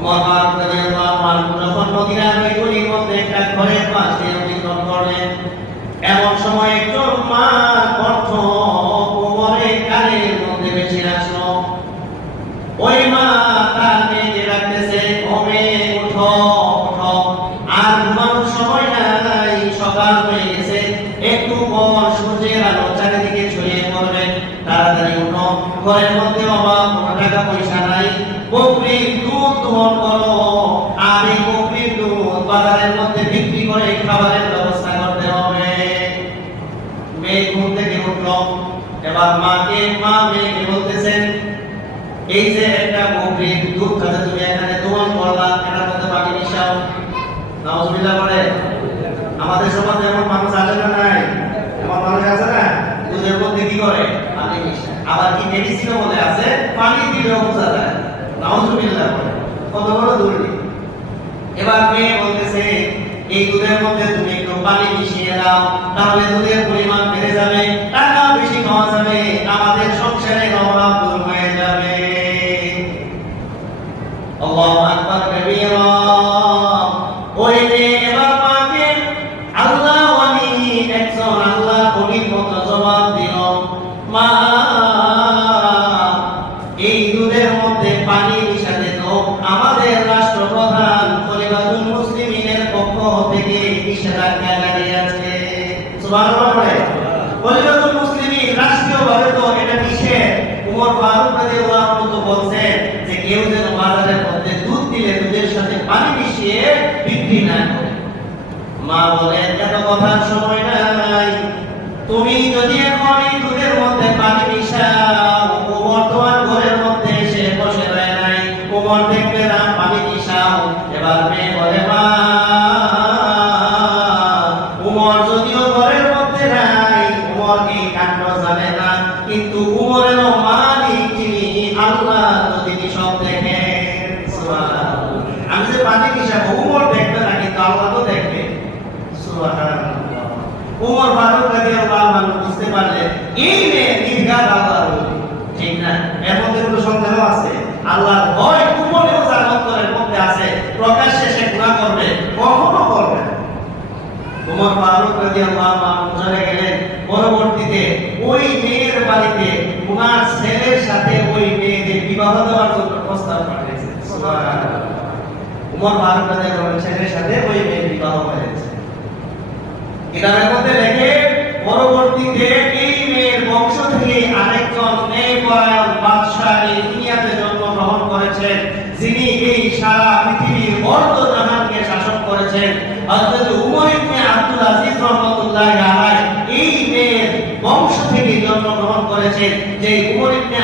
উমর ফারুক রাদিয়াল্লাহু আনহু যখন মদিনার ওই গলির মধ্যে একটা ঘরের পাশে অতিক্রম করলেন, এমন সময় একজন মা কণ্ঠ উমরের কানের মধ্যে ভেসে আসলো। ওই মা তার মেয়েকে ডাকতেছে, ও মেয়ে উঠো উঠো, আর ঘুমানোর সময় নাই, সকাল হয়ে গেছে, একটু পর সূর্যের আলো চারিদিকে ছড়িয়ে পড়বে, তাড়াতাড়ি উঠো। ঘরের মধ্যে অভাব, কোনো টাকা পয়সা নাই, বকরির দুধ দহন করো, আর এই বকরির দুধ বাজারের মধ্যে বিক্রি করে খাবারের ব্যবস্থা করতে হবে। মেয়ে ঘুম থেকে উঠলো। এবার মা মেয়েকে বলতেছেন, এই যে একটা বকরির দুধ খাতে তুমি এখানে দহন করলা, এটার মধ্যে পানি মিশাও। নাউজুবিল্লাহ বলে। আমাদের সমাজে এমন মানুষ আছে না? নাই? এমন মানুষ আছে না? দুধের মধ্যে কি করে? পানি মিশায়। আবার কি মেডিসিনও বলে আছে, পানি দিলেও বোঝা যায়। নাউজুবিল্লাহ বলে। কত বড় দুর্নীতি। এবার মেয়ে বলতেছে, এই দুধের মধ্যে তুমি একটু পানি মিশিয়ে দাও, তাহলে দুধের পরিমাণ বেড়ে যাবে, টাকা বেশি পাওয়া যাবে, আমাদের সংসারের অভাব দূর হয়ে যাবে। আল্লাহু আকবার কবীরা। ওই মেয়ে এবার মাকে আল্লাহ ওয়ালি একজন আল্লাহ ওলির মতো জবাব দিল, মা এই দুধের মধ্যে পানি মিশাতে তো আমাদের রাষ্ট্রপ্রধান খলিফাতুল মুসলিমিনের পক্ষ থেকে নিষেধাজ্ঞা লাগিয়েছে। সুবহানাল্লাহ বলে। খলিফাতুল মুসলিমিন রাষ্ট্রীয়ভাবে তো এটা নিষেধ। উমর ফারুক রাদিয়াল্লাহু আনহু বলছেন যে কেউ যেন বাজারের মধ্যে দুধ দিলে দুধের সাথে পানি মিশিয়ে বিক্রি না করে। মা বলেন, এত কথার সময় নাই, তুমি যদি এখন এই দুধের মধ্যে পানি মিশাও, উমর তোমার ঘরের মধ্যে এসে বসে রয় নাই, উমর দেখবে না পানি মিশাও। এবার মেয়ে বলে, মা উমর যদিও ঘরের মধ্যে নাই, উমর এই কাণ্ড জানে না, কিন্তু উমরেরও মালিক যিনি আল্লাহ, তিনি সব দেখেন। সুবহানাল্লাহ। আমি যে পানি মিশাবো, উমর দেখবে না, কিন্তু আল্লাহ তো দেখবে। সুবহানাল্লাহ। উমর ফারুক রাদিয়াল্লাহু আনহু বুঝতে পারলেন এই মেয়ে নির্ঘাত আল্লাহর ওলি। ঠিক না? এর মধ্যে কোনো সন্দেহ আছে? আল্লাহর ভয় গোপনেও যার অন্তরের মধ্যে আছে, প্রকাশ্যে সে গুনাহ করবে কখনো করবে না। উমর ফারুক রাদিয়াল্লাহু আনহু চলে গেলেন। পরবর্তীতে ওই মেয়ের বাড়িতে ওনার ছেলের সাথে ওই মেয়েদের বিবাহ দেওয়ার জন্য প্রস্তাব পাঠিয়েছে। সুবহানাল্লাহ। উমর ফারুক রাদিয়াল্লাহু আনহু ছেলের সাথে ওই মেয়ের বিবাহ হয়েছে। কিতাবের মধ্যে লেখে, পরবর্তীতে এই মেয়ের বংশ থেকে আরেকজন নেকপরায়ণ বাদশা এই দুনিয়াতে জন্মগ্রহণ করেছেন, যিনি এই সারা পৃথিবীর অর্ধজাহানকে শাসন করেছেন। হযরত উমর ইবনে আব্দুল আজিজ রাহমাতুল্লাহি আলাইহি এই মেয়ের বংশ থেকে জন্মগ্রহণ করেছেন, যে উমর ইবনে